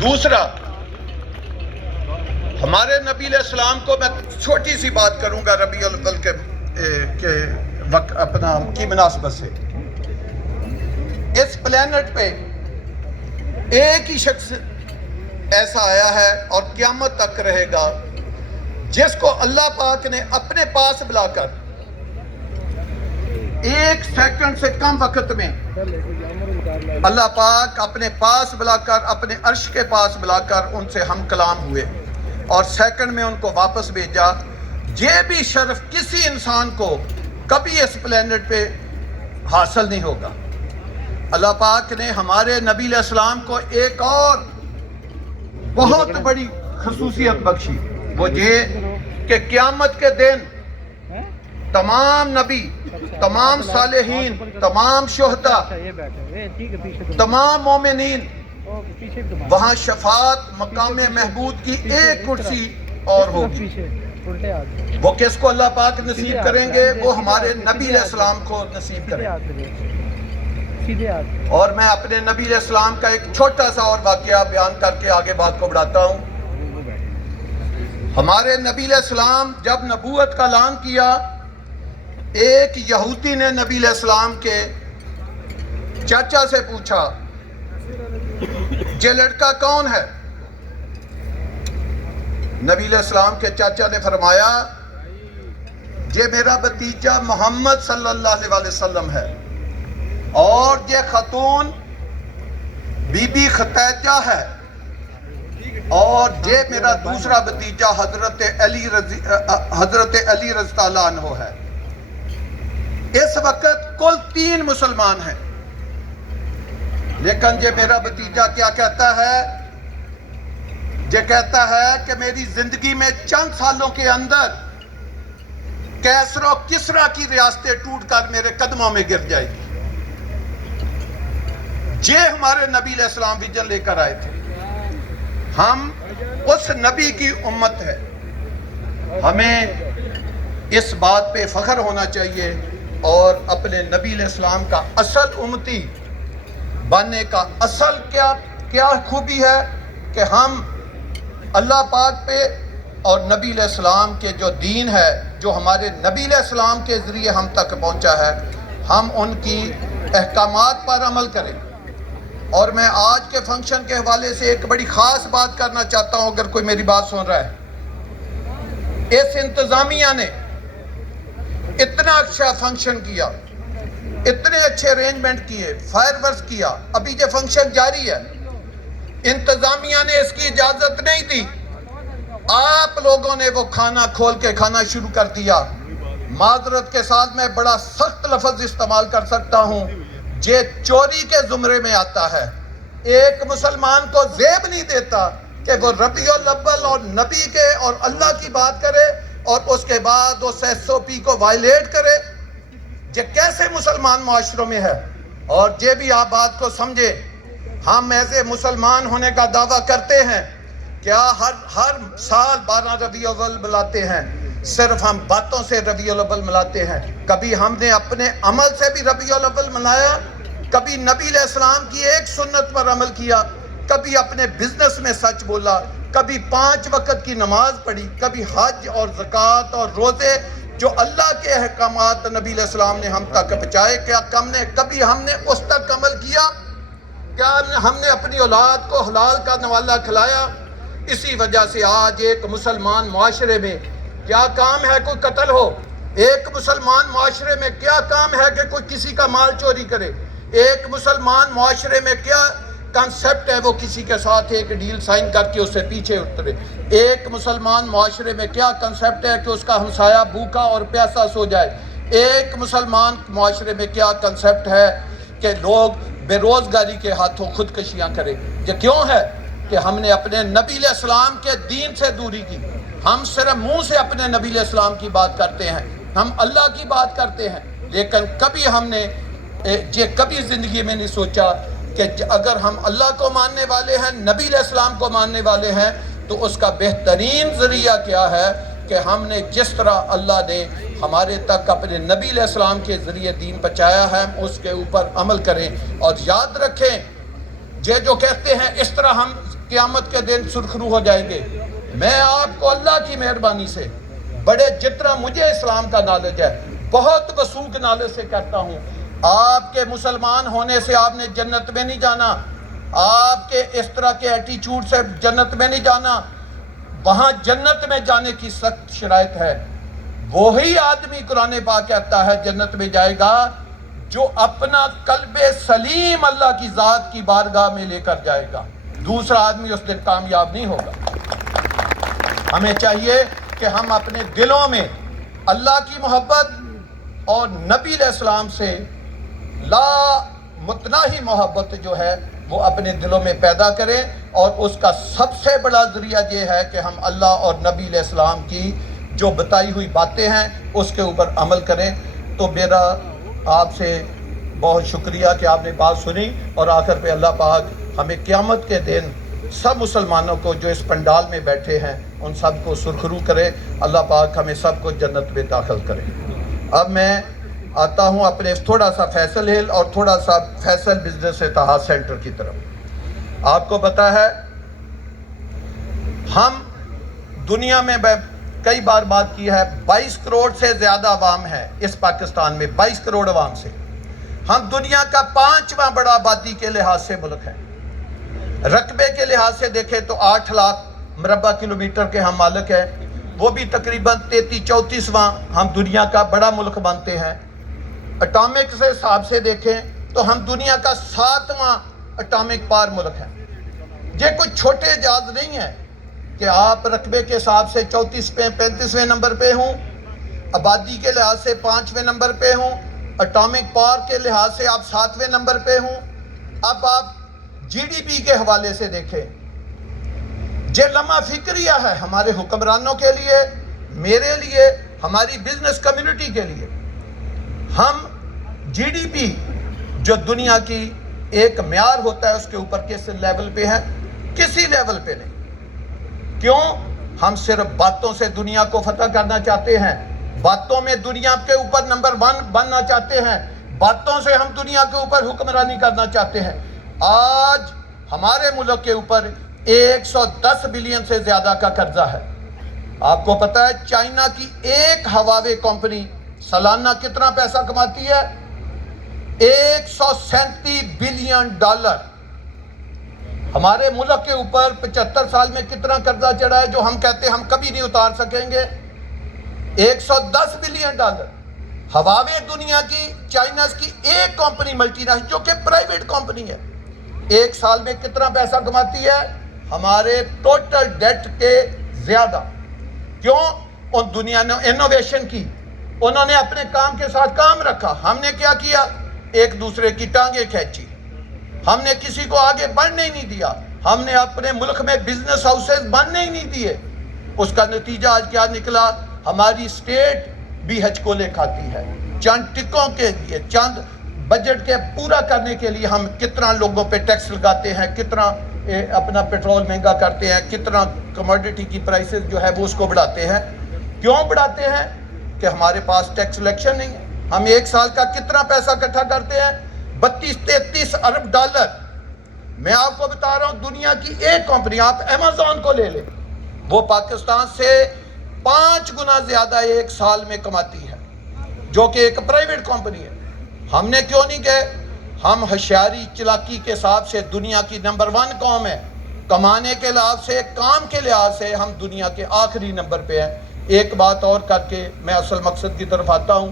دوسرا، ہمارے نبی علیہ السلام کو میں چھوٹی سی بات کروں گا ربیع الاول کے وقت اپنا کی مناسبت سے. اس پلینٹ پہ ایک ہی شخص ایسا آیا ہے اور قیامت تک رہے گا جس کو اللہ پاک نے اپنے پاس بلا کر 1 سیکنڈ سے کم وقت میں اللہ پاک اپنے پاس بلا کر اپنے عرش کے پاس بلا کر ان سے ہم کلام ہوئے اور سیکنڈ میں ان کو واپس بھیجا. یہ بھی شرف کسی انسان کو کبھی اس پلینٹ پہ حاصل نہیں ہوگا. اللہ پاک نے ہمارے نبی علیہ السلام کو ایک اور بہت بڑی خصوصیت بخشی، وہ یہ کہ قیامت کے دن تمام نبی، تمام صالحین، تمام شہداء، تمام مومنین وہاں شفاعت مقام محمود کی ایک کرسی اور ہوگی. وہ کس کو اللہ پاک نصیب کریں گے؟ وہ ہمارے نبی علیہ السلام کو نصیب کریں گے. اور میں اپنے نبی علیہ السلام کا ایک چھوٹا سا اور واقعہ بیان کر کے آگے بات کو بڑھاتا ہوں. ہمارے نبی علیہ السلام جب نبوت کا اعلان کیا، ایک یہودی نے نبی علیہ السلام کے چاچا سے پوچھا یہ لڑکا کون ہے؟ نبی علیہ السلام کے چاچا نے فرمایا یہ میرا بھتیجا محمد صلی اللہ علیہ وسلم ہے، اور یہ خاتون بی بی خدیجہ ہے، اور یہ میرا دوسرا بھتیجا حضرت علی رضی اللہ عنہ ہے. اس وقت کل 3 مسلمان ہیں، لیکن یہ میرا بھتیجا کیا کہتا ہے؟ یہ کہتا ہے کہ میری زندگی میں چند سالوں کے اندر کیسر و کسرا کی ریاستیں ٹوٹ کر میرے قدموں میں گر جائے گی. یہ ہمارے نبی علیہ السلام ویژن لے کر آئے تھے. ہم اس نبی کی امت ہے. ہمیں اس بات پہ فخر ہونا چاہیے اور اپنے نبی علیہ السلام کا اصل امتی بننے کا اصل کیا خوبی ہے کہ ہم اللہ پاک پہ اور نبی علیہ السلام کے جو دین ہے، جو ہمارے نبی علیہ السلام کے ذریعے ہم تک پہنچا ہے، ہم ان کی احکامات پر عمل کریں. اور میں آج کے فنکشن کے حوالے سے ایک بڑی خاص بات کرنا چاہتا ہوں، اگر کوئی میری بات سن رہا ہے. اس انتظامیہ نے اتنا اچھا فنکشن کیا، اتنے اچھے ارینجمنٹ کیے، فائر ورکس کیا. ابھی یہ فنکشن جاری ہے. انتظامیہ نے اس کی اجازت نہیں دی، آپ لوگوں نے وہ کھانا کھول کے کھانا شروع کر دیا. معذرت کے ساتھ میں بڑا سخت لفظ استعمال کر سکتا ہوں، یہ چوری کے زمرے میں آتا ہے. ایک مسلمان کو زیب نہیں دیتا کہ وہ ربیع الاول اور نبی کے اور اللہ کی بات کرے اور اس کے بعد اس SOP کو وائلیٹ کرے. یہ کیسے مسلمان معاشروں میں ہے؟ اور یہ بھی آپ بات کو سمجھے، ہم ایسے مسلمان ہونے کا دعویٰ کرتے ہیں. کیا ہر سال 12 ربیع الاول ملاتے ہیں؟ صرف ہم باتوں سے ربیع الاول ملاتے ہیں. کبھی ہم نے اپنے عمل سے بھی ربیع الاول منایا؟ کبھی نبی علیہ السلام کی ایک سنت پر عمل کیا؟ کبھی اپنے بزنس میں سچ بولا؟ کبھی 5 وقت کی نماز پڑھی؟ کبھی حج اور زکوٰۃ اور روزے جو اللہ کے احکامات نبی علیہ السلام نے ہم تک پہنچائے، کیا کبھی ہم نے اس تک عمل کیا؟ کیا ہم نے اپنی اولاد کو حلال کا نوالا کھلایا؟ اسی وجہ سے آج ایک مسلمان معاشرے میں کیا کام ہے کوئی قتل ہو؟ ایک مسلمان معاشرے میں کیا کام ہے کہ کوئی کسی کا مال چوری کرے؟ ایک مسلمان معاشرے میں کیا کنسپٹ ہے وہ کسی کے ساتھ ایک ڈیل سائن کر کے اس سے پیچھے اترے؟ ایک مسلمان معاشرے میں کیا کنسپٹ ہے کہ اس کا ہمسایہ بھوکا اور پیاسا سو جائے؟ ایک مسلمان معاشرے میں کیا کنسپٹ ہے کہ لوگ بے روزگاری کے ہاتھوں خودکشیاں کریں؟ یہ کیوں ہے کہ ہم نے اپنے نبی علیہ السلام کے دین سے دوری کی. ہم صرف منہ سے اپنے نبی علیہ السلام کی بات کرتے ہیں، ہم اللہ کی بات کرتے ہیں، لیکن کبھی ہم نے یہ کبھی زندگی میں نہیں سوچا کہ اگر ہم اللہ کو ماننے والے ہیں، نبی علیہ السلام کو ماننے والے ہیں، تو اس کا بہترین ذریعہ کیا ہے کہ ہم نے جس طرح اللہ نے ہمارے تک اپنے نبی علیہ السلام کے ذریعے دین پہنچایا ہے، اس کے اوپر عمل کریں. اور یاد رکھیں، یہ جو کہتے ہیں اس طرح ہم قیامت کے دن سرخرو ہو جائیں گے. میں آپ کو اللہ کی مہربانی سے بڑے جتنا مجھے اسلام کا نالج ہے بہت وثوق نالج سے کہتا ہوں، آپ کے مسلمان ہونے سے آپ نے جنت میں نہیں جانا، آپ کے اس طرح کے ایٹیچیوڈ سے جنت میں نہیں جانا. وہاں جنت میں جانے کی سخت شرائط ہے. وہی آدمی قرآن پاک کہتا ہے جنت میں جائے گا جو اپنا قلب سلیم اللہ کی ذات کی بارگاہ میں لے کر جائے گا. دوسرا آدمی اس دن کامیاب نہیں ہوگا. ہمیں چاہیے کہ ہم اپنے دلوں میں اللہ کی محبت اور نبی علیہ السلام سے لا متناہی محبت جو ہے وہ اپنے دلوں میں پیدا کریں، اور اس کا سب سے بڑا ذریعہ یہ ہے کہ ہم اللہ اور نبی علیہ السلام کی جو بتائی ہوئی باتیں ہیں اس کے اوپر عمل کریں. تو میرا آپ سے بہت شکریہ کہ آپ نے بات سنی، اور آخر پہ اللہ پاک ہمیں قیامت کے دن سب مسلمانوں کو جو اس پنڈال میں بیٹھے ہیں ان سب کو سرخرو کرے. اللہ پاک ہمیں سب کو جنت میں داخل کرے. اب میں آتا ہوں اپنے تھوڑا سا فیصل ہل اور تھوڑا سا فیصل بزنس اتحاد سینٹر کی طرف. آپ کو پتا ہے ہم دنیا میں کئی بار بات کی ہے 22 کروڑ سے زیادہ عوام ہے اس پاکستان میں، 22 کروڑ عوام سے. ہم دنیا کا 5واں بڑا آبادی کے لحاظ سے ملک ہے. رقبے کے لحاظ سے دیکھیں تو 8 لاکھ مربع کلومیٹر کے ہم مالک ہیں، وہ بھی تقریباً 33-34واں ہم دنیا کا بڑا ملک بنتے ہیں. اٹامک سے حساب سے دیکھیں تو ہم دنیا کا 7واں اٹامک پار ملک ہیں. یہ کوئی چھوٹے اعزاز نہیں ہے کہ آپ رقبے کے حساب سے 35ویں نمبر پہ ہوں، آبادی کے لحاظ سے 5ویں نمبر پہ ہوں، اٹامک پار کے لحاظ سے آپ 7ویں نمبر پہ ہوں. اب آپ جی ڈی پی کے حوالے سے دیکھیں، یہ لمحہ فکریہ ہے ہمارے حکمرانوں کے لیے، میرے لیے، ہماری بزنس کمیونٹی کے لیے. ہم جی ڈی پی جو دنیا کی ایک معیار ہوتا ہے اس کے اوپر کس لیول پہ ہیں؟ کسی لیول پہ نہیں. کیوں؟ ہم صرف باتوں سے دنیا کو فتح کرنا چاہتے ہیں، باتوں میں دنیا کے اوپر نمبر 1 بننا چاہتے ہیں، باتوں سے ہم دنیا کے اوپر حکمرانی کرنا چاہتے ہیں. آج ہمارے ملک کے اوپر 110 بلین سے زیادہ کا قرضہ ہے. آپ کو پتہ ہے چائنا کی ایک ہواوے کمپنی سالانہ کتنا پیسہ کماتی ہے؟ 137 بلین ڈالر. ہمارے ملک کے اوپر 75 سال میں کتنا قرضہ چڑھا ہے جو ہم کہتے ہیں ہم کبھی نہیں اتار سکیں گے؟ 110 بلین ڈالر. ہواوے دنیا کی چائنا کی ایک کمپنی ملٹی نیشنل جو کہ پرائیویٹ کمپنی ہے، ایک سال میں کتنا پیسہ کماتی ہے؟ ہمارے ٹوٹل ڈیٹ کے زیادہ. کیوں؟ ان دنیا نے انوویشن کی، انہوں نے اپنے کام کے ساتھ کام رکھا. ہم نے کیا کیا؟ ایک دوسرے کی ٹانگیں کھینچی. ہم نے کسی کو آگے بڑھنے ہی نہیں دیا. ہم نے اپنے ملک میں بزنس ہاؤسز بننے ہی نہیں دیے. اس کا نتیجہ آج کیا نکلا؟ ہماری سٹیٹ بھی ہچکولے کھاتی ہے. چند ٹکوں کے لیے، چند بجٹ کے پورا کرنے کے لیے ہم کتنا لوگوں پہ ٹیکس لگاتے ہیں، کتنا اپنا پیٹرول مہنگا کرتے ہیں، کتنا کموڈیٹی کی پرائسز جو ہے وہ اس کو بڑھاتے ہیں. کیوں بڑھاتے ہیں؟ کہ ہمارے پاس ٹیکس کلیکشن نہیں ہے. ہم ایک سال کا کتنا پیسہ اکٹھا کرتے ہیں؟ 32-33 ارب ڈالر. میں آپ کو بتا رہا ہوں دنیا کی ایک کمپنی، آپ ایمیزون کو لے لیں، وہ پاکستان سے 5 گنا زیادہ ایک سال میں کماتی ہے، جو کہ ایک پرائیویٹ کمپنی ہے. ہم نے کیوں نہیں گئے؟ ہم ہوشیاری چلاکی کے حساب سے دنیا کی نمبر 1 قوم ہے. کمانے کے لحاظ سے، کام کے لحاظ سے ہم دنیا کے آخری نمبر پہ ہیں. ایک بات اور کر کے میں اصل مقصد کی طرف آتا ہوں.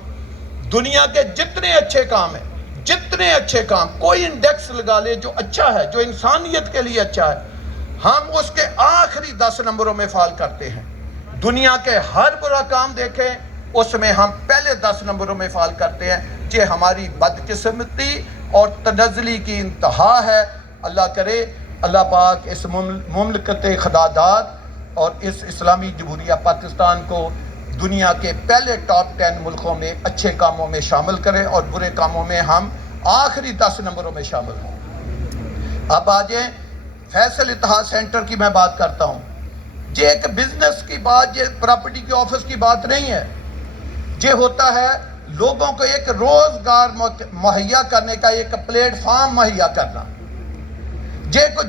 دنیا کے جتنے اچھے کام ہیں، جتنے اچھے کام، کوئی انڈیکس لگا لے جو اچھا ہے، جو انسانیت کے لیے اچھا ہے، ہم اس کے آخری 10 نمبروں میں فال کرتے ہیں. دنیا کے ہر برا کام دیکھیں اس میں ہم پہلے 10 نمبروں میں فال کرتے ہیں. یہ ہماری بدقسمتی اور تنزلی کی انتہا ہے. اللہ کرے اللہ پاک اس مملکت خداداد اور اس اسلامی جمہوریہ پاکستان کو دنیا کے پہلے ٹاپ 10 ملکوں میں اچھے کاموں میں شامل کرے اور برے کاموں میں ہم آخری 10 نمبروں میں شامل ہوں. اب آجیں فیصل اتحاد سینٹر کی میں بات کرتا ہوں. یہ ایک بزنس کی بات، یہ پراپرٹی کے آفس کی بات نہیں ہے. یہ ہوتا ہے لوگوں کو ایک روزگار مہیا کرنے کا ایک پلیٹ فارم مہیا کرنا. یہ کوئی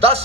10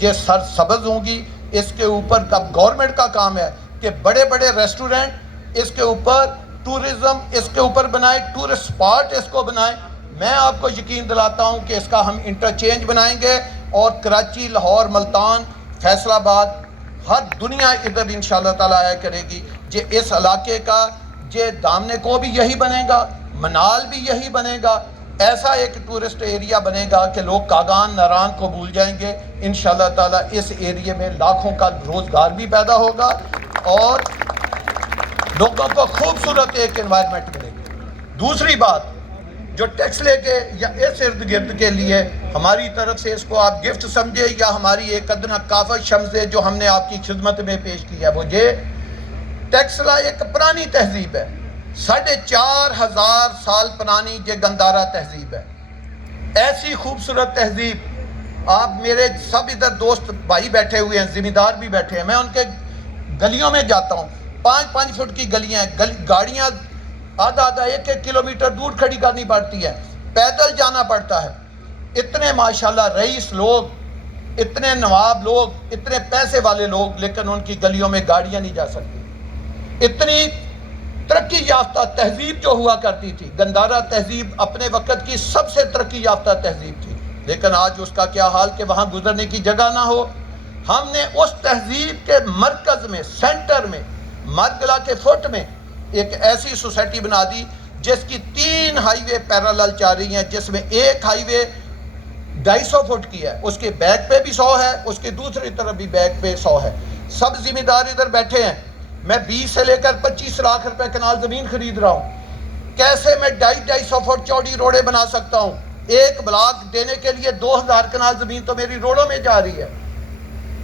یہ سرسبز ہوں گی. اس کے اوپر گورنمنٹ کا کام ہے کہ بڑے بڑے ریسٹورنٹ اس کے اوپر ٹورزم اس کے اوپر بنائیں, ٹورسٹ اسپاٹ اس کو بنائیں. میں آپ کو یقین دلاتا ہوں کہ اس کا ہم انٹرچینج بنائیں گے, اور کراچی, لاہور, ملتان, فیصل آباد, ہر دنیا ادھر انشاءاللہ تعالیٰ آیا کرے گی. یہ اس علاقے کا یہ دامنے کو بھی یہی بنے گا, منال بھی یہی بنے گا. ایسا ایک ٹورسٹ ایریا بنے گا کہ لوگ کاغان ناران کو بھول جائیں گے. انشاءاللہ تعالیٰ اس ایریے میں لاکھوں کا روزگار بھی پیدا ہوگا اور لوگوں کو خوبصورت ایک انوائرمنٹ ملے گی. دوسری بات, جو ٹیکس لے کے یا اس ارد گرد کے لیے ہماری طرف سے اس کو آپ گفٹ سمجھے یا ہماری ایک ادنا کافت سمجھے جو ہم نے آپ کی خدمت میں پیش کیا, وہ یہ ٹیکس لا ایک پرانی تہذیب ہے, 4,500 سال پرانی یہ گندارا تہذیب ہے. ایسی خوبصورت تہذیب, آپ میرے سب ادھر دوست بھائی بیٹھے ہوئے ہیں, ذمہ دار بھی بیٹھے ہیں, میں ان کے گلیوں میں جاتا ہوں, 5-5 فٹ کی گلیاں ہیں, گاڑیاں آدھا 1-1 کلومیٹر دور کھڑی کرنی پڑتی ہے, پیدل جانا پڑتا ہے. اتنے ماشاءاللہ رئیس لوگ, اتنے نواب لوگ, اتنے پیسے والے لوگ, لیکن ان کی گلیوں میں گاڑیاں نہیں جا سکتی. اتنی ترقی یافتہ تہذیب جو ہوا کرتی تھی, گندارا تہذیب اپنے وقت کی سب سے ترقی یافتہ تہذیب تھی, لیکن آج اس کا کیا حال کہ وہاں گزرنے کی جگہ نہ ہو. ہم نے اس تہذیب کے مرکز میں, سینٹر میں, مارگلا کے فٹ میں ایک ایسی سوسائٹی بنا دی جس کی 3 ہائی وے پیرالل چل رہی ہیں, جس میں ایک ہائی وے 250 فٹ کی ہے, اس کے بیک پہ بھی 100 ہے, اس کے دوسری طرف بھی بیک پہ 100 ہے. سب ذمہ دار ادھر بیٹھے ہیں. میں 20 سے لے کر 25 لاکھ روپے کنال زمین خرید رہا ہوں. کیسے میں 250 فٹ چوڑی روڈیں بنا سکتا ہوں؟ ایک بلاک دینے کے لیے 2000 کنال زمین تو میری روڈوں میں جا رہی ہے.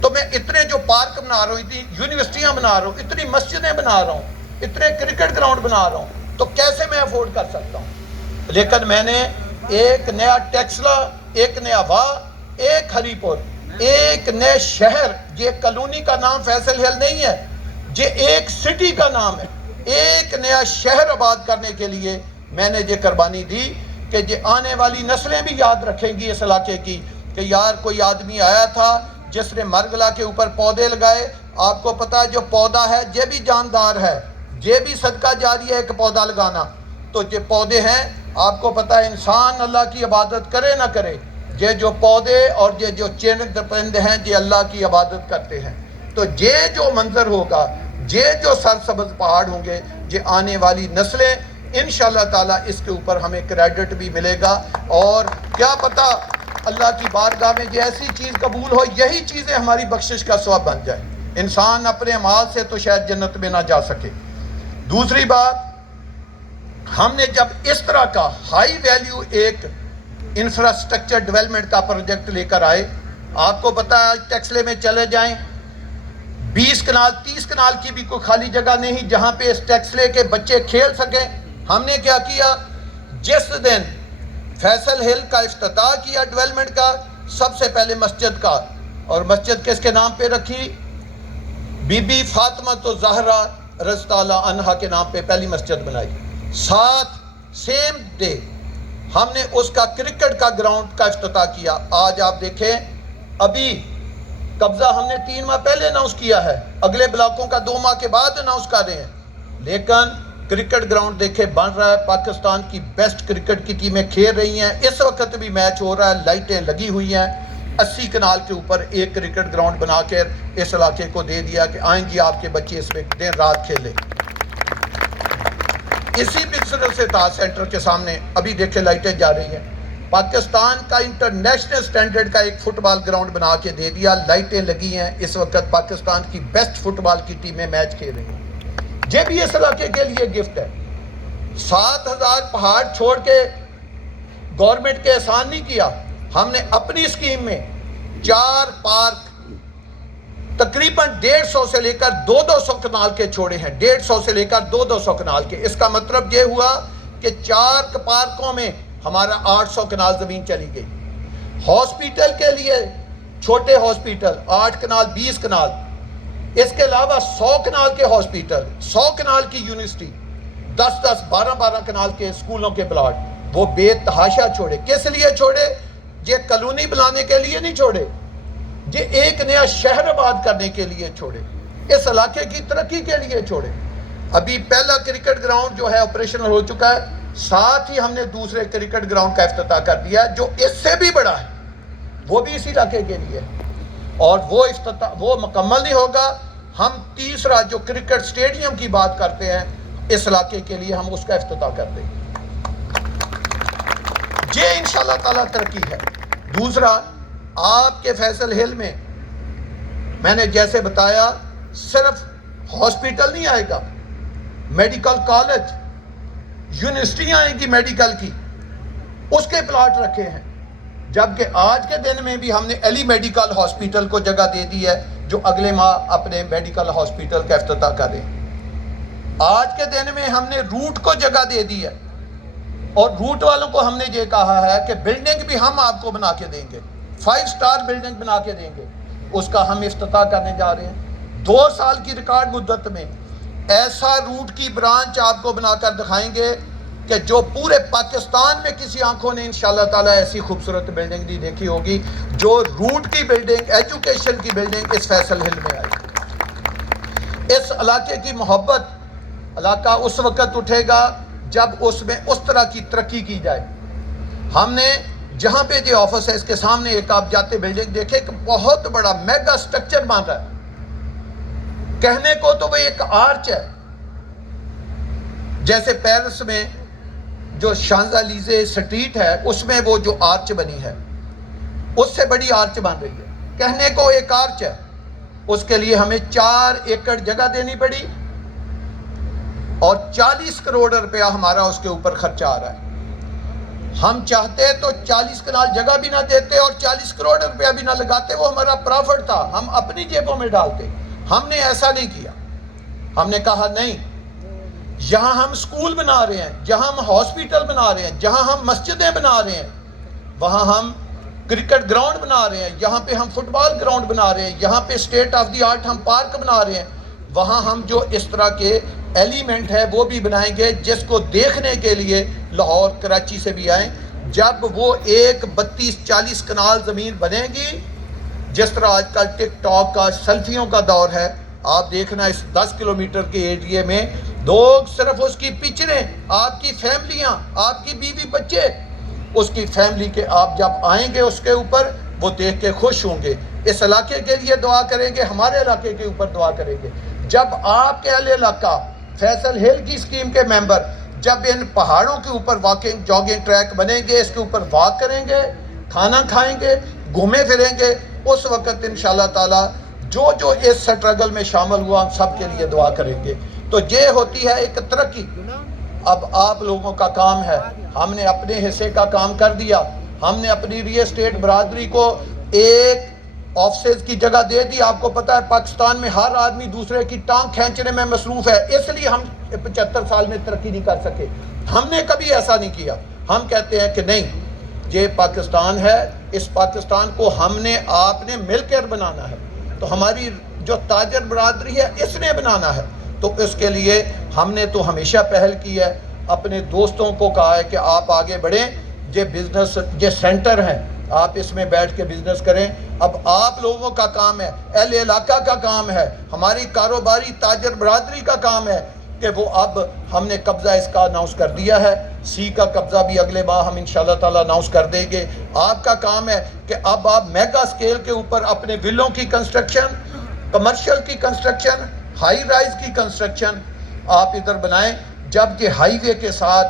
تو میں اتنے جو پارک بنا رہا ہوں, اتنی یونیورسٹیاں بنا رہا ہوں, اتنی مسجدیں بنا رہا ہوں, اتنے کرکٹ گراؤنڈ بنا رہا ہوں, تو کیسے میں افورڈ کر سکتا ہوں؟ لیکن میں نے ایک نیا ٹیکسلا, ایک نیا واہ, ایک ہری پور, ایک نئے شہر, یہ کالونی کا نام فیصل ہل نہیں ہے, یہ ایک سٹی کا نام ہے, ایک نیا شہر آباد کرنے کے لیے میں نے یہ قربانی دی کہ یہ آنے والی نسلیں بھی یاد رکھیں گی اس علاقے کی کہ یار کوئی آدمی آیا تھا جس نے مرگلا کے اوپر پودے لگائے. آپ کو پتا ہے جو پودا ہے یہ بھی جاندار ہے, یہ بھی صدقہ جاری ہے ایک پودا لگانا. تو یہ پودے ہیں, آپ کو پتا ہے انسان اللہ کی عبادت کرے نہ کرے, یہ جو پودے اور یہ جو چرند پرند ہیں یہ اللہ کی عبادت کرتے ہیں. تو یہ جو منظر ہوگا, یہ جو سرسبز پہاڑ ہوں گے, یہ آنے والی نسلیں انشاءاللہ تعالیٰ اس کے اوپر ہمیں کریڈٹ بھی ملے گا. اور کیا پتا اللہ کی بارگاہ میں یہ ایسی چیز قبول ہو, یہی چیزیں ہماری بخشش کا سبب بن جائیں. انسان اپنے اعمال سے تو شاید جنت میں نہ جا سکے. دوسری بات, ہم نے جب اس طرح کا ہائی ویلیو ایک انفراسٹرکچر ڈیولپمنٹ کا پروجیکٹ لے کر آئے, آپ کو پتا ہے ٹیکسلے میں چلے جائیں, 20 کنال 30 کنال کی بھی کوئی خالی جگہ نہیں جہاں پہ اس ٹیکسلے کے بچے کھیل سکیں. ہم نے کیا کیا, جس دن فیصل ہل کا افتتاح کیا ڈیولپمنٹ کا, سب سے پہلے مسجد کا, اور مسجد کس کے نام پہ رکھی؟ بی بی فاطمہ تو زہرا رضی اللہ عنہا کے نام پہ پہلی مسجد بنائی. ساتھ سیم ڈے ہم نے اس کا کرکٹ کا گراؤنڈ کا افتتاح کیا. آج آپ دیکھیں, ابھی قبضہ ہم نے 3 ماہ پہلے اناؤنس کیا ہے, اگلے بلاکوں کا 2 ماہ کے بعد اناؤنس کر رہے ہیں, لیکن کرکٹ گراؤنڈ دیکھیں بن رہا ہے. پاکستان کی بیسٹ کرکٹ کی ٹیمیں کھیل رہی ہیں, اس وقت بھی میچ ہو رہا ہے, لائٹیں لگی ہوئی ہیں. 80 کنال کے اوپر ایک کرکٹ گراؤنڈ بنا کر اس علاقے کو دے دیا کہ آئیں جی آپ کے بچے اس میں دن رات کھیلیں. اسی پکسل سے تاج سینٹر کے سامنے ابھی دیکھیں لائٹیں جا رہی ہیں. پاکستان کا انٹرنیشنل سٹینڈرڈ کا ایک فٹ بال گراؤنڈ بنا کے دے دیا, لائٹیں لگی ہیں. اس وقت پاکستان کی بیسٹ فٹ بال کی ٹیمیں میچ کھیل رہی ہیں. یہ بھی اس علاقے کے لیے گفٹ ہے. 7,000 پہاڑ چھوڑ کے گورنمنٹ کے احسان نہیں کیا. ہم نے اپنی اسکیم میں 4 پارک تقریباً 150 سے لے کر 200 کنال کے چھوڑے ہیں, 150 سے لے کر 200 کنال کے. اس کا مطلب یہ ہوا کہ 4 پارکوں میں ہمارا 800 کنال زمین چلی گئی. ہاسپیٹل کے لیے چھوٹے ہاسپیٹل 8 کنال 20 کنال, اس کے علاوہ 100 کنال کے ہاسپیٹل, 100 کنال کی یونیورسٹی, 10-10 12-12 کنال کے اسکولوں کے پلاٹ, وہ بے تحاشا چھوڑے. کس لیے چھوڑے؟ یہ کالونی بنانے کے لیے نہیں چھوڑے, یہ ایک نیا شہر آباد کرنے کے لیے چھوڑے، اس علاقے کی ترقی کے لیے چھوڑے۔ ابھی پہلا کرکٹ گراؤنڈ جو ہے آپریشنل ہو چکا ہے، ساتھ ہی ہم نے دوسرے کرکٹ گراؤنڈ کا افتتاح کر دیا جو اس سے بھی بڑا ہے، وہ بھی اسی علاقے کے لیے، اور وہ مکمل نہیں ہوگا۔ ہم تیسرا جو کرکٹ سٹیڈیم کی بات کرتے ہیں اس علاقے کے لیے، ہم اس کا افتتاح کر دیں گے۔ یہ انشاءاللہ تعالیٰ ترقی ہے۔ دوسرا، آپ کے فیصل ہل میں میں نے جیسے بتایا صرف ہاسپیٹل نہیں آئے گا، میڈیکل کالج، یونیورسٹیاں آئیں گی میڈیکل کی، اس کے پلاٹ رکھے ہیں، جبکہ آج کے دن میں بھی ہم نے علی میڈیکل ہاسپیٹل کو جگہ دے دی ہے جو اگلے ماہ اپنے میڈیکل ہاسپیٹل کا افتتاح کریں۔ آج کے دن میں ہم نے روٹ کو جگہ دے دی ہے، اور روٹ والوں کو ہم نے یہ کہا ہے کہ بلڈنگ بھی ہم آپ کو بنا کے دیں گے، 5 سٹار بلڈنگ بنا کے دیں گے، اس کا ہم افتتاح کرنے جا رہے ہیں۔ 2 سال کی ریکارڈ مدت میں ایسا روٹ کی برانچ آپ کو بنا کر دکھائیں گے کہ جو پورے پاکستان میں کسی آنکھوں نے انشاءاللہ تعالیٰ ایسی خوبصورت بلڈنگ نہیں دیکھی ہوگی جو روٹ کی بلڈنگ، ایجوکیشن کی بلڈنگ اس فیصل ہل میں آئی۔ اس علاقے کی محبت، علاقہ اس وقت اٹھے گا جب اس میں اس طرح کی ترقی کی جائے۔ ہم نے جہاں پہ جو آفس ہے اس کے سامنے ایک آپ جاتے بلڈنگ دیکھیں کہ بہت بڑا میگا سٹرکچر بن رہا ہے، کہنے کو تو وہ ایک آرچ ہے، جیسے پیرس میں جو شانزالیزے سٹریٹ ہے اس میں وہ جو آرچ بنی ہے اس سے بڑی آرچ بن رہی ہے، کہنے کو ایک آرچ ہے، اس کے لیے ہمیں 4 ایکڑ جگہ دینی پڑی اور 40 کروڑ روپیہ ہمارا اس کے اوپر خرچہ آ رہا ہے۔ ہم چاہتے تو 40 کنال جگہ بھی نہ دیتے اور 40 کروڑ روپیہ بھی نہ لگاتے، وہ ہمارا پرافٹ تھا، ہم اپنی جیبوں میں ڈالتے۔ ہم نے ایسا نہیں کیا، ہم نے کہا نہیں، جہاں ہم سکول بنا رہے ہیں، جہاں ہم ہاسپیٹل بنا رہے ہیں، جہاں ہم مسجدیں بنا رہے ہیں، وہاں ہم کرکٹ گراؤنڈ بنا رہے ہیں، یہاں پہ ہم فٹ بال گراؤنڈ بنا رہے ہیں، یہاں پہ اسٹیٹ آف دی آرٹ ہم پارک بنا رہے ہیں، وہاں ہم جو اس طرح کے ایلیمنٹ ہے وہ بھی بنائیں گے جس کو دیکھنے کے لیے لاہور کراچی سے بھی آئیں۔ جب وہ 32-40 کنال زمین بنے گی، جس طرح آج کل ٹک ٹاک کا سیلفیوں کا دور ہے، آپ دیکھنا اس 10 کلومیٹر کے ایریے میں لوگ صرف اس کی پکچریں، آپ کی فیملیاں، آپ کی بیوی بچے، اس کی فیملی کے آپ جب آئیں گے اس کے اوپر وہ دیکھ کے خوش ہوں گے۔ اس علاقے کے لیے دعا کریں گے، ہمارے علاقے کے اوپر دعا کریں گے۔ جب آپ کے اہل علاقہ فیصل ہل کی اسکیم کے ممبر جب ان پہاڑوں کے اوپر واکنگ جاگنگ ٹریک بنیں گے، اس کے اوپر واک کریں گے، کھانا کھائیں گے، گھومے پھریں گے، اس وقت انشاءاللہ تعالیٰ جو اس سٹرگل میں شامل ہوا ہم سب کے لیے دعا کریں گے۔ تو یہ ہوتی ہے ایک ترقی۔ اب آپ لوگوں کا کام ہے، ہم نے اپنے حصے کا کام کر دیا، ہم نے اپنی ریل اسٹیٹ برادری کو ایک آفسز کی جگہ دے دی۔ آپ کو پتہ ہے پاکستان میں ہر آدمی دوسرے کی ٹانگ کھینچنے میں مصروف ہے، اس لیے ہم 75 سال میں ترقی نہیں کر سکے۔ ہم نے کبھی ایسا نہیں کیا، ہم کہتے ہیں کہ نہیں، یہ پاکستان ہے، اس پاکستان کو ہم نے آپ نے مل کر بنانا ہے، تو ہماری جو تاجر برادری ہے اس نے بنانا ہے، تو اس کے لیے ہم نے تو ہمیشہ پہل کی ہے، اپنے دوستوں کو کہا ہے کہ آپ آگے بڑھیں، یہ بزنس یہ سینٹر ہے، آپ اس میں بیٹھ کے بزنس کریں۔ اب آپ لوگوں کا کام ہے، اہل علاقہ کا کام ہے، ہماری کاروباری تاجر برادری کا کام ہے کہ وہ اب ہم نے قبضہ اس کا اناؤنس کر دیا ہے، سی کا قبضہ بھی اگلے ماہ ہم انشاءاللہ تعالیٰ اناؤنس کر دیں گے۔ آپ کا کام ہے کہ اب آپ میگا سکیل کے اوپر اپنے ویلوں کی کنسٹرکشن، کمرشل کی کنسٹرکشن، ہائی رائز کی کنسٹرکشن آپ ادھر بنائیں، جب کہ ہائی وے کے ساتھ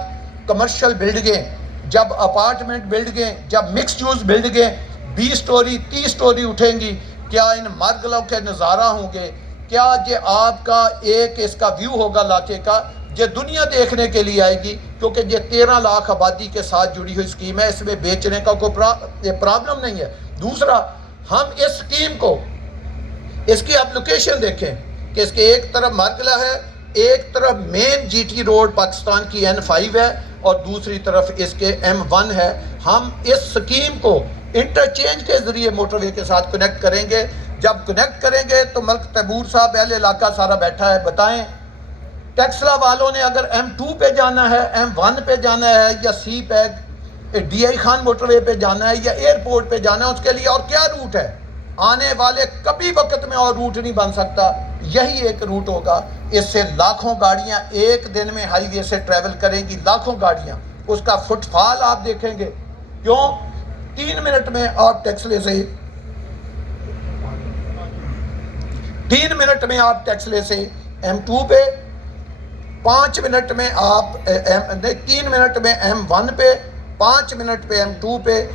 کمرشل بلڈنگیں، جب اپارٹمنٹ بلڈنگیں، جب مکس یوز بلڈنگیں 20 سٹوری 30 سٹوری اٹھیں گی، کیا ان مارگلوں کے نظارہ ہوں گے، کیا یہ آپ کا ایک اس کا ویو ہوگا علاقے کا، یہ دنیا دیکھنے کے لیے آئے گی، کیونکہ یہ 13 لاکھ آبادی کے ساتھ جڑی ہوئی اسکیم ہے، اس میں بیچنے کا کوئی پرابلم نہیں ہے۔ دوسرا، ہم اس اسکیم کو اس کی اپلیکیشن دیکھیں کہ اس کے ایک طرف مارگلہ ہے، ایک طرف مین جی ٹی روڈ پاکستان کی N5 ہے اور دوسری طرف اس کے M1 ہے۔ ہم اس سکیم کو انٹرچینج کے ذریعے موٹر وے کے ساتھ کنیکٹ کریں گے۔ جب کنیکٹ کریں گے تو ملک تیمور صاحب اہل علاقہ سارا بیٹھا ہے، بتائیں ٹیکسلا والوں نے اگر M2 پہ جانا ہے، M1 پہ جانا ہے یا سی پہ ڈی آئی خان موٹر وے پہ جانا ہے یا ایئرپورٹ پہ جانا ہے، اس کے لیے اور کیا روٹ ہے؟ آنے والے کبھی وقت میں اور روٹ نہیں بن سکتا، یہی ایک روٹ ہوگا۔ اس سے لاکھوں گاڑیاں ایک دن میں ہائی وے سے ٹریول کریں گی، لاکھوں گاڑیاں، اس کا فٹ فال آپ دیکھیں گے۔ کیوں؟ 3 منٹ میں آپ ٹیکسلے سے 3 منٹ میں آپ ٹیکسلے سے M2 پہ، 5 منٹ میں آپ 3 منٹ میں M1 پہ، 5 منٹ پہ M2 پہ،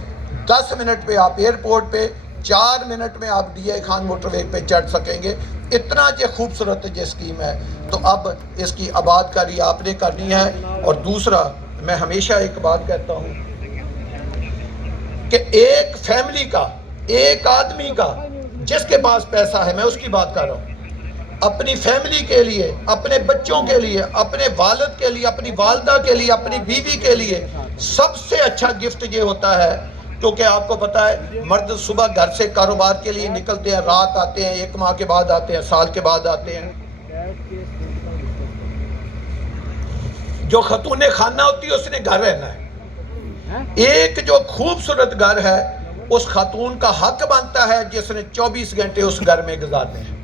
10 منٹ پہ آپ ایئرپورٹ پہ، 4 منٹ میں آپ ڈی آئی خان موٹر وے پہ چڑھ سکیں گے۔ اتنا یہ خوبصورت یہ اسکیم ہے۔ تو اب اس کی آباد کاری آپ نے کرنی ہے۔ اور دوسرا، میں ہمیشہ ایک بات کہتا ہوں کہ ایک فیملی کا، ایک آدمی کا جس کے پاس پیسہ ہے، میں اس کی بات کر رہا ہوں، اپنی فیملی کے لیے، اپنے بچوں کے لیے، اپنے والد کے لیے، اپنی والدہ کے لیے، اپنی بیوی کے لیے سب سے اچھا گفٹ یہ ہوتا ہے، کیونکہ آپ کو پتا ہے مرد صبح گھر سے کاروبار کے لیے نکلتے ہیں، رات آتے ہیں، 1 ماہ کے بعد آتے ہیں، سال کے بعد آتے ہیں۔ جو خاتون خانہ ہوتی ہے اس نے گھر رہنا ہے۔ ایک جو خوبصورت گھر ہے، اس خاتون کا حق بنتا ہے جس نے 24 گھنٹے اس گھر میں گزارنے ہیں۔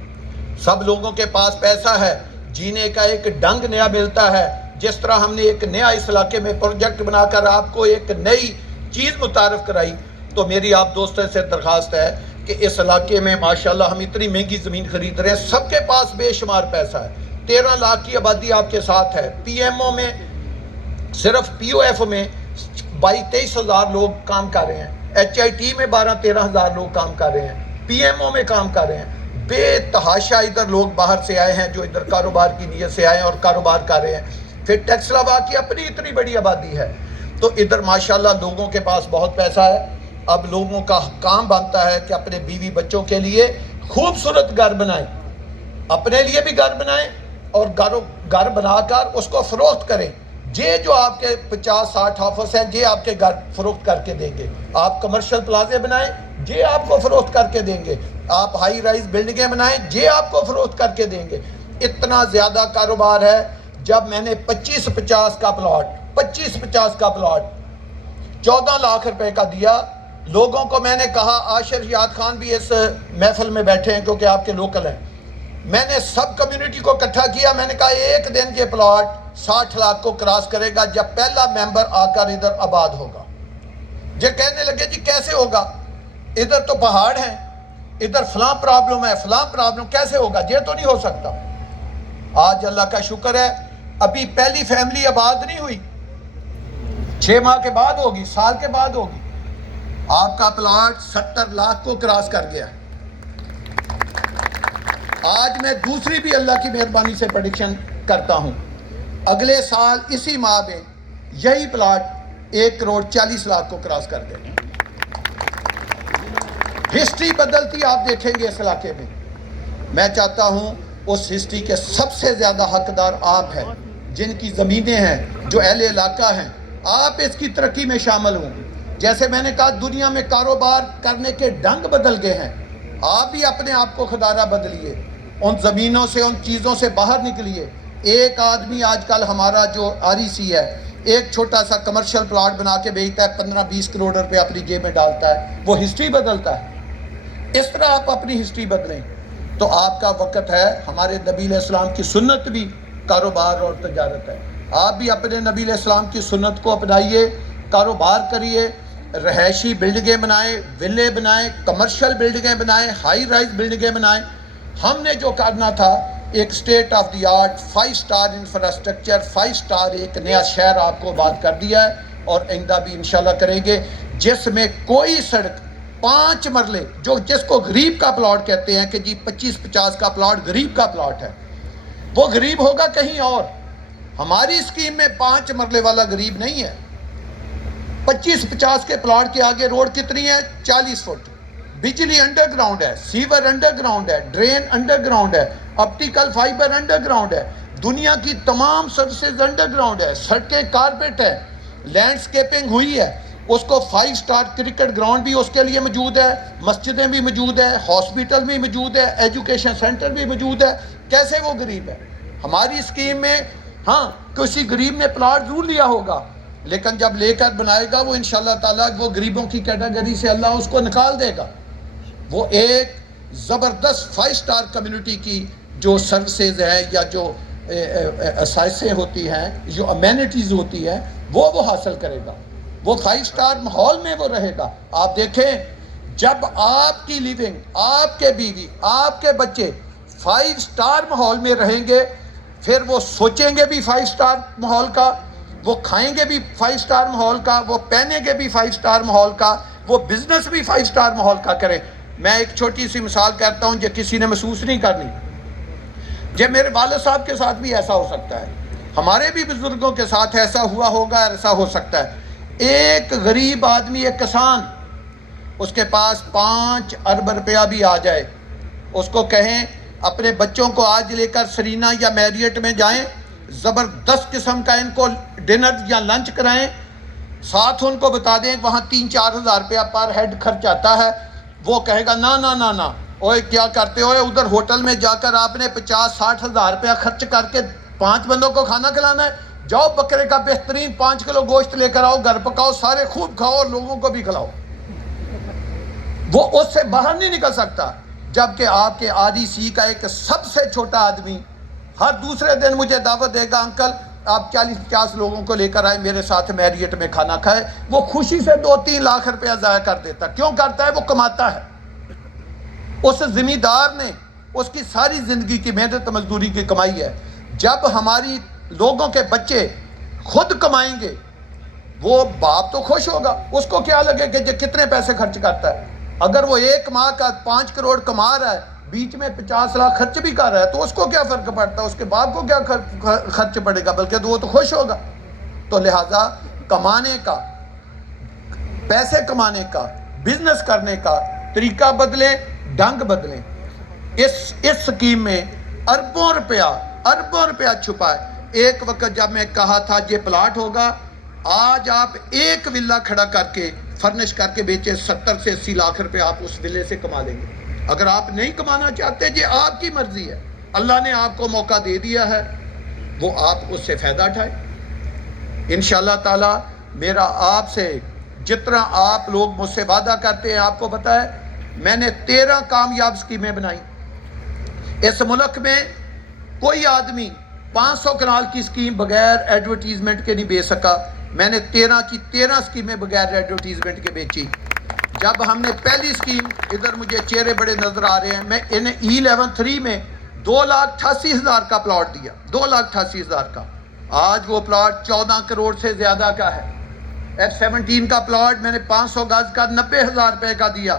سب لوگوں کے پاس پیسہ ہے، جینے کا ایک ڈنگ نیا ملتا ہے۔ جس طرح ہم نے ایک نیا اس علاقے میں پروجیکٹ بنا کر آپ کو ایک نئی چیز متعارف کرائی، تو میری آپ دوستوں سے درخواست ہے کہ اس علاقے میں ماشاءاللہ ہم اتنی مہنگی زمین خرید رہے ہیں، سب کے پاس بے شمار پیسہ ہے۔ 13 لاکھ کی آبادی آپ کے ساتھ ہے۔ پی ایم او میں، صرف پی او ایف میں 22-23 ہزار لوگ کام کر رہے ہیں، ایچ آئی ٹی میں 12-13 ہزار لوگ کام کر رہے ہیں، پی ایم او میں کام کر رہے ہیں۔ بے تحاشا ادھر لوگ باہر سے آئے ہیں جو ادھر کاروبار کی نیت سے آئے ہیں اور کاروبار کر رہے ہیں۔ پھر ٹیکسلا آباد کی اپنی اتنی بڑی آبادی ہے، تو ادھر ماشاءاللہ لوگوں کے پاس بہت پیسہ ہے۔ اب لوگوں کا کام بنتا ہے کہ اپنے بیوی بچوں کے لیے خوبصورت گھر بنائیں، اپنے لیے بھی گھر بنائیں اور گھر بنا کر اس کو فروخت کریں۔ یہ جو آپ کے 50-60 آفس ہیں، یہ آپ کے گھر فروخت کر کے دیں گے۔ آپ کمرشل پلازے بنائیں، یہ آپ کو فروخت کر کے دیں گے۔ آپ ہائی رائز بلڈنگیں بنائیں، یہ آپ کو فروخت کر کے دیں گے۔ اتنا زیادہ کاروبار ہے۔ جب میں نے 25-50 کا پلاٹ 14 لاکھ روپے کا دیا، لوگوں کو میں نے کہا، عاشر یاد خان بھی اس محفل میں بیٹھے ہیں کیونکہ آپ کے لوکل ہیں، میں نے سب کمیونٹی کو اکٹھا کیا، میں نے کہا ایک دن یہ پلاٹ 60 لاکھ کو کراس کرے گا جب پہلا ممبر آ کر ادھر آباد ہوگا۔ یہ کہنے لگے جی کیسے ہوگا، ادھر تو پہاڑ ہیں، ادھر فلاں پرابلم ہے، فلاں پرابلم، کیسے ہوگا، یہ تو نہیں ہو سکتا۔ آج اللہ کا شکر ہے، ابھی پہلی فیملی آباد نہیں ہوئی، 6 ماہ کے بعد ہوگی، سال کے بعد ہوگی۔ آپ کا پلاٹ 70 لاکھ کو کراس کر گیا۔ آج میں دوسری بھی اللہ کی مہربانی سے پریڈکشن کرتا ہوں، اگلے سال اسی ماہ میں یہی پلاٹ 1 کروڑ 40 لاکھ کو کراس کر دے گا۔ ہسٹری بدلتی آپ دیکھیں گے اس علاقے میں۔ میں چاہتا ہوں اس ہسٹری کے سب سے زیادہ حقدار آپ ہیں، جن کی زمینیں ہیں، جو اہل علاقہ ہیں، آپ اس کی ترقی میں شامل ہوں۔ جیسے میں نے کہا دنیا میں کاروبار کرنے کے ڈھنگ بدل گئے ہیں، آپ بھی اپنے آپ کو خدارہ بدلیے، ان زمینوں سے، ان چیزوں سے باہر نکلیے۔ ایک آدمی آج کل ہمارا جو REC ہے، ایک چھوٹا سا کمرشل پلاٹ بنا کے بیچتا ہے، 15-20 کروڑ روپے اپنی جیب میں ڈالتا ہے، وہ ہسٹری بدلتا ہے۔ اس طرح آپ اپنی ہسٹری بدلیں تو آپ کا وقت ہے۔ ہمارے نبی علیہ السلام کی سنت بھی کاروبار اور تجارت ہے، آپ بھی اپنے نبی علیہ السلام کی سنت کو اپنائیے، کاروبار کریے، رہائشی بلڈنگیں بنائیں، ویلے بنائیں، کمرشل بلڈنگیں بنائیں، ہائی رائز بلڈنگیں بنائیں۔ ہم نے جو کرنا تھا، ایک state of the art 5 star infrastructure, 5 star ایک نیا شہر آپ کو بات کر دیا ہے، اور آئندہ بھی انشاءاللہ کریں گے، جس میں کوئی سڑک 5 مرلے، جس کو غریب کا پلاٹ کہتے ہیں کہ جی 25-50 کا پلاٹ غریب کا پلاٹ ہے، وہ غریب ہوگا کہیں اور۔ ہماری اسکیم میں 5 مرلے والا غریب نہیں ہے۔ 25-50 کے پلاٹ کے آگے روڈ کتنی ہے؟ 40 فٹ، بجلی انڈر گراؤنڈ ہے، سیور انڈر گراؤنڈ ہے، ڈرین انڈر گراؤنڈ ہے، آپٹیکل فائبر انڈر گراؤنڈ ہے، دنیا کی تمام سروسز انڈر گراؤنڈ ہے، سڑکیں کارپیٹ ہے، لینڈسکیپنگ ہوئی ہے۔ اس کو 5 سٹار کرکٹ گراؤنڈ بھی اس کے لیے موجود ہے، مسجدیں بھی موجود ہیں، ہاسپیٹل بھی موجود ہے، ایجوکیشن سینٹر بھی موجود ہے۔ کیسے وہ غریب ہے؟ ہماری اسکیم میں ہاں کسی غریب نے پلاٹ ضرور لیا ہوگا، لیکن جب لے کر بنائے گا وہ انشاءاللہ تعالیٰ وہ غریبوں کی کیٹیگری سے اللہ اس کو نکال دے گا۔ وہ ایک زبردست 5 اسٹار کمیونٹی کی جو سروسز ہیں یا جو اسائسیں ہوتی ہیں، جو امینٹیز ہوتی ہیں، وہ حاصل کرے گا، وہ 5 اسٹار ماحول میں وہ رہے گا۔ آپ دیکھیں جب آپ کی لیونگ، آپ کے بیوی، آپ کے بچے 5 اسٹار ماحول میں رہیں گے، پھر وہ سوچیں گے بھی 5 اسٹار ماحول کا، وہ کھائیں گے بھی 5 اسٹار ماحول کا، وہ پہنیں گے بھی 5 اسٹار ماحول کا، وہ بزنس بھی 5 اسٹار ماحول کا کریں۔ میں ایک چھوٹی سی مثال کرتا ہوں جو کسی نے محسوس نہیں کرنی، یہ میرے والد صاحب کے ساتھ بھی ایسا ہو سکتا ہے، ہمارے بھی بزرگوں کے ساتھ ایسا ہوا ہوگا، ایسا ہو سکتا ہے۔ ایک غریب آدمی، ایک کسان، اس کے پاس 5 ارب روپیہ بھی آ جائے، اس کو کہیں اپنے بچوں کو آج لے کر سرینا یا میریٹ میں جائیں، زبردست قسم کا ان کو ڈنر یا لنچ کرائیں، ساتھ ان کو بتا دیں وہاں 3-4 ہزار روپیہ پر ہیڈ خرچ آتا ہے، وہ کہے گا نا نا نا نا، اوے کیا کرتے ہو، ادھر ہوٹل میں جا کر آپ نے 50-60 ہزار روپیہ خرچ کر کے 5 بندوں کو کھانا کھلانا ہے، جاؤ بکرے کا بہترین 5 کلو گوشت لے کر آؤ، گھر پکاؤ، سارے خوب کھاؤ اور لوگوں کو بھی کھلاؤ۔ وہ اس سے باہر نہیں نکل سکتا، جبکہ آپ کے REC کا ایک سب سے چھوٹا آدمی ہر دوسرے دن مجھے دعوت دے گا، انکل آپ 40-50 لوگوں کو لے کر آئے میرے ساتھ میریٹ میں کھانا کھائے، وہ خوشی سے 2-3 لاکھ روپیہ ضائع کر دیتا۔ کیوں کرتا ہے؟ وہ کماتا ہے۔ اس زمیندار نے اس کی ساری زندگی کی محنت مزدوری کی کمائی ہے۔ جب ہماری لوگوں کے بچے خود کمائیں گے، وہ باپ تو خوش ہوگا، اس کو کیا لگے کہ یہ کتنے پیسے خرچ کرتا ہے۔ اگر وہ 1 ماہ کا 5 کروڑ کما رہا ہے، بیچ میں 50 لاکھ خرچ بھی کر رہا ہے، تو اس کو کیا فرق پڑتا ہے، اس کے باپ کو کیا خرچ پڑے گا، بلکہ تو وہ تو خوش ہوگا۔ تو لہٰذا کمانے کا، پیسے کمانے کا، بزنس کرنے کا طریقہ بدلیں، ڈھنگ بدلیں۔ اس سکیم میں اربوں روپیہ چھپا ہے۔ ایک وقت جب میں کہا تھا یہ پلاٹ ہوگا، آج آپ ایک ولا کھڑا کر کے فرنش کر کے بیچے، 70 سے 80 لاکھ روپے آپ اس ولے سے کما لیں گے۔ اگر آپ نہیں کمانا چاہتے، یہ آپ کی مرضی ہے، اللہ نے آپ کو موقع دے دیا ہے، وہ آپ اس سے فائدہ اٹھائیں۔ انشاءاللہ تعالی میرا آپ سے جتنا آپ لوگ مجھ سے وعدہ کرتے ہیں، آپ کو پتہ ہے میں نے 13 کامیاب سکیمیں بنائی۔ اس ملک میں کوئی آدمی 500 کنال کی سکیم بغیر ایڈورٹیزمنٹ کے نہیں بیچ سکا، میں نے 13 کی 13 سکیمیں بغیر ایڈورٹیزمنٹ کے بیچی۔ جب ہم نے پہلی سکیم، ادھر مجھے چہرے بڑے نظر آ رہے ہیں، میں انہیں E11-3 میں 2,88,000 کا پلاٹ دیا، 2,88,000 کا۔ آج وہ پلاٹ 14 کروڑ سے زیادہ کا ہے۔ F-17 کا پلاٹ میں نے 500 گز کا 90,000 روپے کا دیا،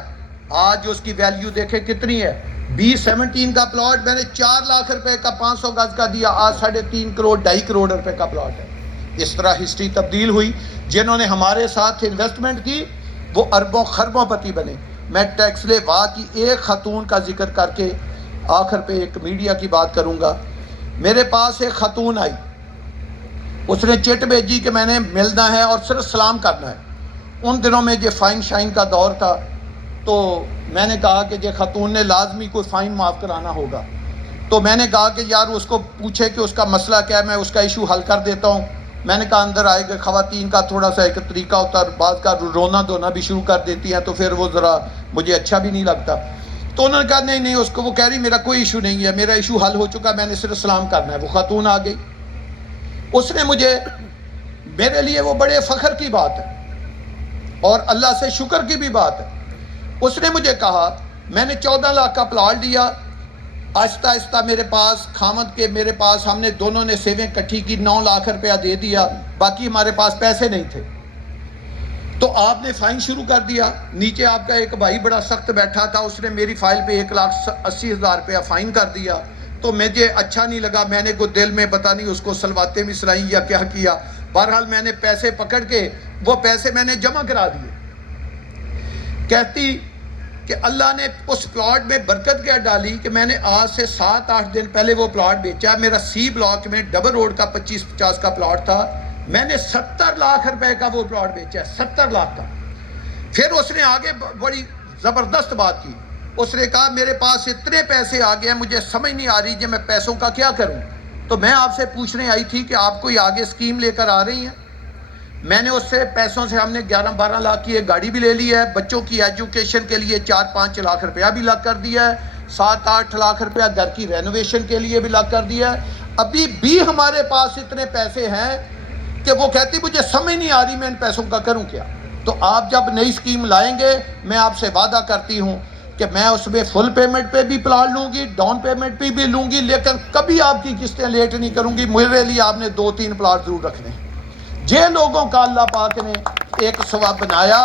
آج اس کی ویلیو دیکھیں کتنی ہے۔ B-17 کا پلاٹ میں نے 4 لاکھ روپے کا 500 گز کا دیا، آج 3.5 کروڑ 2.5 کروڑ روپے کا پلاٹ ہے۔ اس طرح ہسٹری تبدیل ہوئی۔ جنہوں نے ہمارے ساتھ انویسٹمنٹ کی وہ اربوں خربوں پتی بنے۔ میں ٹیکسلے وا کی ایک خاتون کا ذکر کر کے آخر پہ ایک میڈیا کی بات کروں گا۔ میرے پاس ایک خاتون آئی، اس نے چٹ بھیجی کہ میں نے ملنا ہے اور صرف سلام کرنا ہے۔ ان دنوں میں یہ فائن شائن کا دور تھا، تو میں نے کہا کہ یہ خاتون نے لازمی کوئی فائن معاف کرانا ہوگا، تو میں نے کہا کہ یار اس کو پوچھے کہ اس کا مسئلہ کیا ہے، میں اس کا ایشو حل کر دیتا ہوں۔ میں نے کہا اندر آئے گا، خواتین کا تھوڑا سا ایک طریقہ ہوتا ہے، بعض کا رونا دھونا بھی شروع کر دیتی ہیں، تو پھر وہ ذرا مجھے اچھا بھی نہیں لگتا۔ تو انہوں نے کہا نہیں اس کو، وہ کہہ رہی میرا کوئی ایشو نہیں ہے، میرا ایشو حل ہو چکا، میں نے صرف سلام کرنا ہے۔ وہ خاتون آ گئی، اس نے مجھے، میرے لیے وہ بڑے فخر کی بات ہے اور اللہ سے شکر کی بھی بات ہے، اس نے مجھے کہا میں نے 14 لاکھ کا پلاٹ لیا، آہستہ آہستہ میرے پاس خامد کے، میرے پاس ہم نے دونوں نے سیونگ کٹھی کی، 9 لاکھ روپیہ دے دیا، باقی ہمارے پاس پیسے نہیں تھے۔ تو آپ نے فائن شروع کر دیا۔ نیچے آپ کا ایک بھائی بڑا سخت بیٹھا تھا، اس نے میری فائل پہ 1,80,000 روپیہ فائن کر دیا، تو مجھے اچھا نہیں لگا، میں نے کوئی دل میں پتہ نہیں اس کو سلواتیں بھی سلائیں یا کیا کیا، بہرحال میں نے پیسے پکڑ کے وہ پیسے میں نے جمع کرا دیے۔ کہتی کہ اللہ نے اس پلاٹ میں برکت کیا ڈالی کہ میں نے آج سے 7-8 دن پہلے وہ پلاٹ بیچا۔ میرا سی بلاک میں ڈبل روڈ کا 25-50 کا پلاٹ تھا، میں نے 70 لاکھ روپے کا وہ پلاٹ بیچا ہے، 70 لاکھ کا۔ پھر اس نے آگے بڑی زبردست بات کی، اس نے کہا میرے پاس اتنے پیسے آ گئے ہیں، مجھے سمجھ نہیں آ رہی کہ میں پیسوں کا کیا کروں، تو میں آپ سے پوچھنے آئی تھی کہ آپ کوئی آگے اسکیم لے کر آ رہی ہیں۔ میں نے اس سے پیسوں سے ہم نے 11-12 لاکھ کی ایک گاڑی بھی لے لی ہے, بچوں کی ایجوکیشن کے لیے 4-5 لاکھ روپیہ بھی لگ کر دیا ہے, 7-8 لاکھ روپیہ گھر کی رینوویشن کے لیے بھی لگ کر دیا ہے. ابھی بھی ہمارے پاس اتنے پیسے ہیں کہ وہ کہتی مجھے سمجھ نہیں آ رہی میں ان پیسوں کا کروں کیا. تو آپ جب نئی اسکیم لائیں گے, میں آپ سے وعدہ کرتی ہوں کہ میں اس میں فل پیمنٹ پہ بھی پلاٹ لوں گی, ڈاؤن پیمنٹ پہ بھی لوں گی, لیکن کبھی آپ کی قسطیں لیٹ نہیں کروں گی. میرے لیے آپ نے 2-3 پلاٹ ضرور رکھنے ہیں. جن لوگوں کا اللہ پاک نے ایک ثواب بنایا,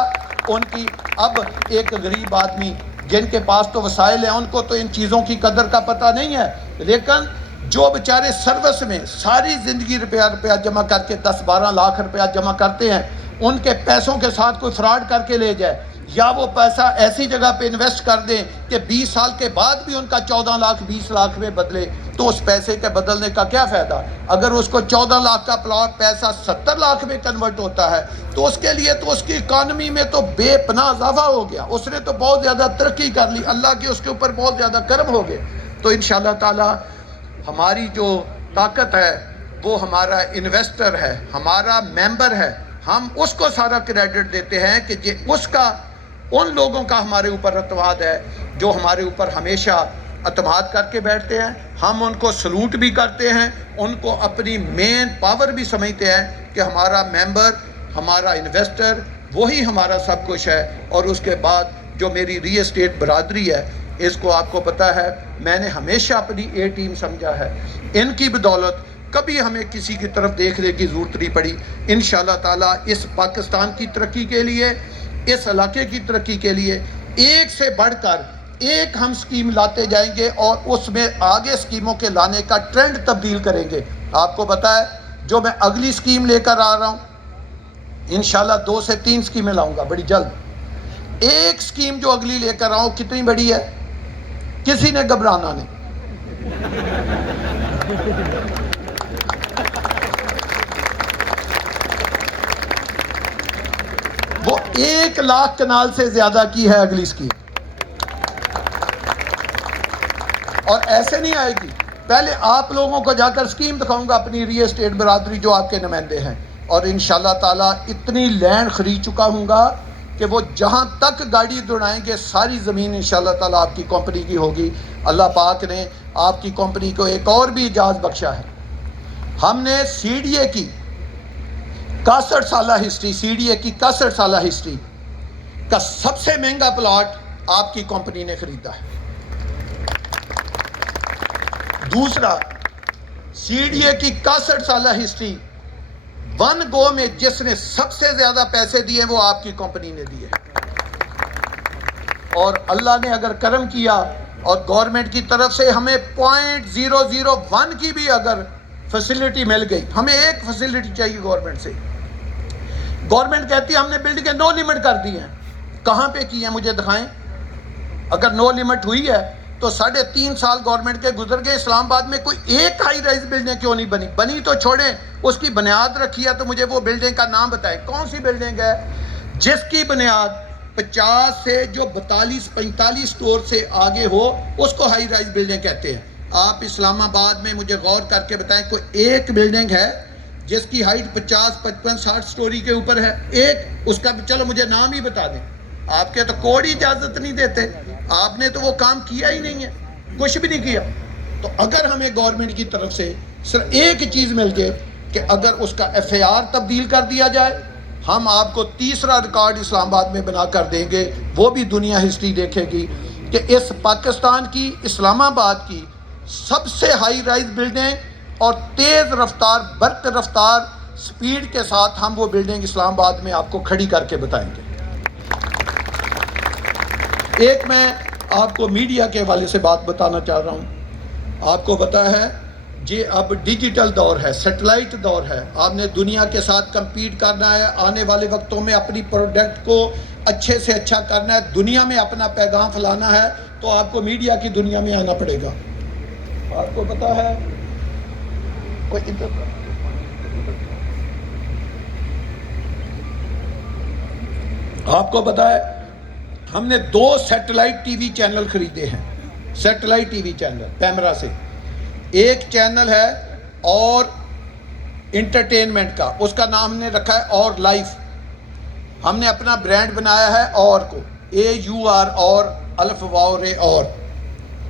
ان کی اب ایک غریب آدمی جن کے پاس تو وسائل ہیں ان کو تو ان چیزوں کی قدر کا پتہ نہیں ہے, لیکن جو بیچارے سروس میں ساری زندگی روپیہ جمع کر کے 10-12 لاکھ روپیہ جمع کرتے ہیں, ان کے پیسوں کے ساتھ کوئی فراڈ کر کے لے جائے, یا وہ پیسہ ایسی جگہ پہ انویسٹ کر دیں کہ 20 سال کے بعد بھی ان کا 14 لاکھ 20 لاکھ میں بدلے, تو اس پیسے کے بدلنے کا کیا فائدہ؟ اگر اس کو 14 لاکھ کا پلاٹ پیسہ 70 لاکھ میں کنورٹ ہوتا ہے تو اس کے لیے تو اس کی اکانومی میں تو بے پناہ اضافہ ہو گیا, اس نے تو بہت زیادہ ترقی کر لی, اللہ کے اس کے اوپر بہت زیادہ کرم ہو گئے. تو انشاءاللہ تعالی ہماری جو طاقت ہے وہ ہمارا انویسٹر ہے, ہمارا ممبر ہے, ہم اس کو سارا کریڈٹ دیتے ہیں کہ یہ اس کا ان لوگوں کا ہمارے اوپر اعتماد ہے جو ہمارے اوپر ہمیشہ اعتماد کر کے بیٹھتے ہیں. ہم ان کو سلوٹ بھی کرتے ہیں, ان کو اپنی مین پاور بھی سمجھتے ہیں کہ ہمارا ممبر, ہمارا انویسٹر وہی ہمارا سب کچھ ہے. اور اس کے بعد جو میری ری اسٹیٹ برادری ہے, اس کو آپ کو پتہ ہے میں نے ہمیشہ اپنی اے ٹیم سمجھا ہے. ان کی بدولت کبھی ہمیں کسی کی طرف دیکھنے کی ضرورت نہیں پڑی. انشاءاللہ تعالیٰ اس پاکستان کی ترقی کے لیے, اس علاقے کی ترقی کے لیے ایک سے بڑھ کر ایک ہم سکیم لاتے جائیں گے, اور اس میں آگے سکیموں کے لانے کا ٹرینڈ تبدیل کریں گے. آپ کو پتہ ہے جو میں اگلی سکیم لے کر آ رہا ہوں, انشاءاللہ 2 سے 3 سکیمیں لاؤں گا بڑی جلد. ایک سکیم جو اگلی لے کر آؤں کتنی بڑی ہے, کسی نے گھبرانا نہیں. وہ 1 لاکھ کنال سے زیادہ کی ہے اگلی سکیم, اور ایسے نہیں آئے گی. پہلے آپ لوگوں کو جا کر سکیم دکھاؤں گا اپنی ری اسٹیٹ برادری جو آپ کے نمائندے ہیں, اور انشاءاللہ تعالیٰ اتنی لینڈ خرید چکا ہوں گا کہ وہ جہاں تک گاڑی دوڑائیں گے ساری زمین انشاءاللہ تعالیٰ آپ کی کمپنی کی ہوگی. اللہ پاک نے آپ کی کمپنی کو ایک اور بھی اعزاز بخشا ہے. ہم نے سی ڈی اے کی 61 سالہ ہسٹری, سی ڈی اے کی 61 سالہ ہسٹری کا سب سے مہنگا پلاٹ آپ کی کمپنی نے خریدا ہے. دوسرا, سی ڈی اے کی 61 سالہ ہسٹری 1 گو میں جس نے سب سے زیادہ پیسے دیے وہ آپ کی کمپنی نے دیے. اور اللہ نے اگر کرم کیا اور گورنمنٹ کی طرف سے ہمیں 0.001 کی بھی اگر فیسلٹی مل گئی, ہمیں ایک فیسلٹی چاہیے گورنمنٹ سے. گورنمنٹ کہتی ہے ہم نے بلڈنگیں نو لیمٹ کر دی ہیں, کہاں پہ کی ہیں مجھے دکھائیں. اگر نو لیمٹ ہوئی ہے تو 3.5 سال گورنمنٹ کے گزر گئے, اسلام آباد میں کوئی ایک ہائی رائز بلڈنگ کیوں نہیں بنی؟ بنی تو چھوڑیں, اس کی بنیاد رکھی ہے تو مجھے وہ بلڈنگ کا نام بتائیں, کون سی بلڈنگ ہے جس کی بنیاد 50 سے جو 42-45 سٹور سے آگے ہو, اس کو ہائی رائز بلڈنگ کہتے ہیں. آپ اسلام آباد میں مجھے غور کر کے بتائیں کوئی ایک بلڈنگ ہے جس کی ہائٹ 50-55-60 سٹوری کے اوپر ہے؟ ایک, اس کا چلو مجھے نام ہی بتا دیں. آپ کے تو کوڈ ہی اجازت نہیں دیتے, آپ نے تو وہ کام کیا ہی نہیں ہے, کچھ بھی نہیں کیا. تو اگر ہمیں گورنمنٹ کی طرف سے صرف ایک چیز مل جائے کہ اگر اس کا ایف اے آر تبدیل کر دیا جائے, ہم آپ کو تیسرا ریکارڈ اسلام آباد میں بنا کر دیں گے. وہ بھی دنیا ہسٹری دیکھے گی کہ اس پاکستان کی, اسلام آباد کی سب سے ہائی رائز بلڈنگ اور تیز رفتار برق رفتار سپیڈ کے ساتھ ہم وہ بلڈنگ اسلام آباد میں آپ کو کھڑی کر کے بتائیں گے. ایک میں آپ کو میڈیا کے حوالے سے بات بتانا چاہ رہا ہوں. آپ کو پتہ ہے یہ اب ڈیجیٹل دور ہے, سیٹلائٹ دور ہے, آپ نے دنیا کے ساتھ کمپیٹ کرنا ہے, آنے والے وقتوں میں اپنی پروڈکٹ کو اچھے سے اچھا کرنا ہے, دنیا میں اپنا پیغام پھیلانا ہے, تو آپ کو میڈیا کی دنیا میں آنا پڑے گا. آپ کو پتہ ہے آپ کو پتہ ہے ہم نے 2 سیٹلائٹ ٹی وی چینل خریدے ہیں, satellite T V channel PEMRA سے. ایک چینل ہے اور انٹرٹینمنٹ کا، اس کا نام ہم نے رکھا ہے اور لائف. ہم نے اپنا برانڈ بنایا ہے اور کو، AUR اور الف واو رے اور،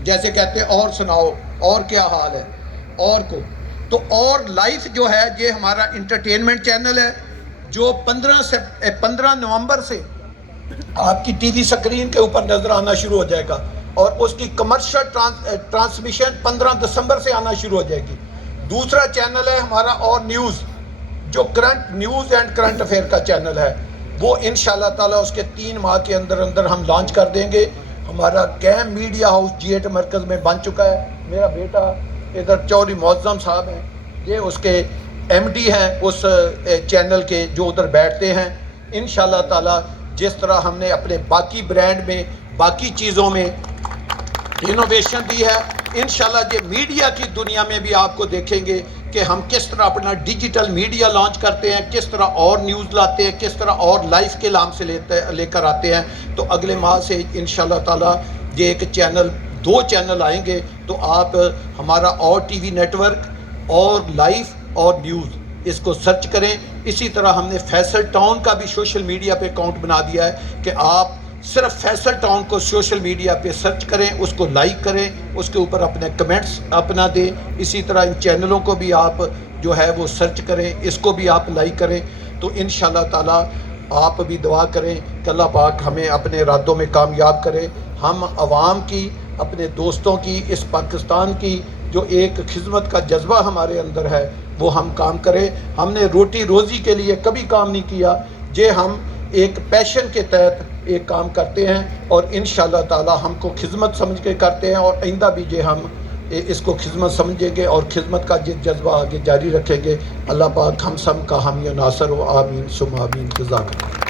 جیسے کہتے ہیں اور سناؤ اور کیا حال ہے اور کو. تو اور لائف جو ہے یہ ہمارا انٹرٹینمنٹ چینل ہے جو 15 نومبر سے آپ کی ٹی وی سکرین کے اوپر نظر آنا شروع ہو جائے گا، اور اس کی کمرشل ٹرانسمیشن 15 دسمبر سے آنا شروع ہو جائے گی. دوسرا چینل ہے ہمارا اور نیوز، جو current news and current affair کا چینل ہے، وہ انشاءاللہ تعالیٰ اس کے 3 ماہ کے اندر اندر ہم لانچ کر دیں گے. ہمارا کیم میڈیا ہاؤس G8 مرکز میں بن چکا ہے. میرا بیٹا ادھر چودھری معظم صاحب ہیں، یہ اس کے MD ہیں اس چینل کے جو ادھر بیٹھتے ہیں. انشاءاللہ تعالیٰ جس طرح ہم نے اپنے باقی برانڈ میں باقی چیزوں میں انوویشن دی ہے، انشاءاللہ یہ میڈیا کی دنیا میں بھی آپ کو دیکھیں گے کہ ہم کس طرح اپنا ڈیجیٹل میڈیا لانچ کرتے ہیں، کس طرح اور نیوز لاتے ہیں، کس طرح اور لائف کے نام سے لے کر آتے ہیں. تو اگلے ماہ سے انشاءاللہ تعالیٰ یہ ایک چینل 2 چینل آئیں گے. تو آپ ہمارا اور ٹی وی نیٹ ورک اور لائف اور نیوز اس کو سرچ کریں. اسی طرح ہم نے فیصل ٹاؤن کا بھی سوشل میڈیا پہ اکاؤنٹ بنا دیا ہے کہ آپ صرف فیصل ٹاؤن کو سوشل میڈیا پہ سرچ کریں، اس کو لائک کریں، اس کے اوپر اپنے کمنٹس اپنا دیں. اسی طرح ان چینلوں کو بھی آپ جو ہے وہ سرچ کریں، اس کو بھی آپ لائک کریں. تو انشاءاللہ تعالیٰ آپ بھی دعا کریں کہ اللہ پاک ہمیں اپنے ارادوں میں کامیاب کرے. ہم عوام کی، اپنے دوستوں کی، اس پاکستان کی جو ایک خدمت کا جذبہ ہمارے اندر ہے وہ ہم کام کریں. ہم نے روٹی روزی کے لیے کبھی کام نہیں کیا، یہ ہم ایک پیشن کے تحت ایک کام کرتے ہیں، اور انشاءاللہ تعالی ہم کو خدمت سمجھ کے کرتے ہیں، اور آئندہ بھی یہ ہم اس کو خدمت سمجھیں گے اور خدمت کا یہ جذبہ آگے جاری رکھیں گے. اللہ پاک ہم سب کا حامی و ناصر ہو. آمین ثم آمین. جزاک اللہ.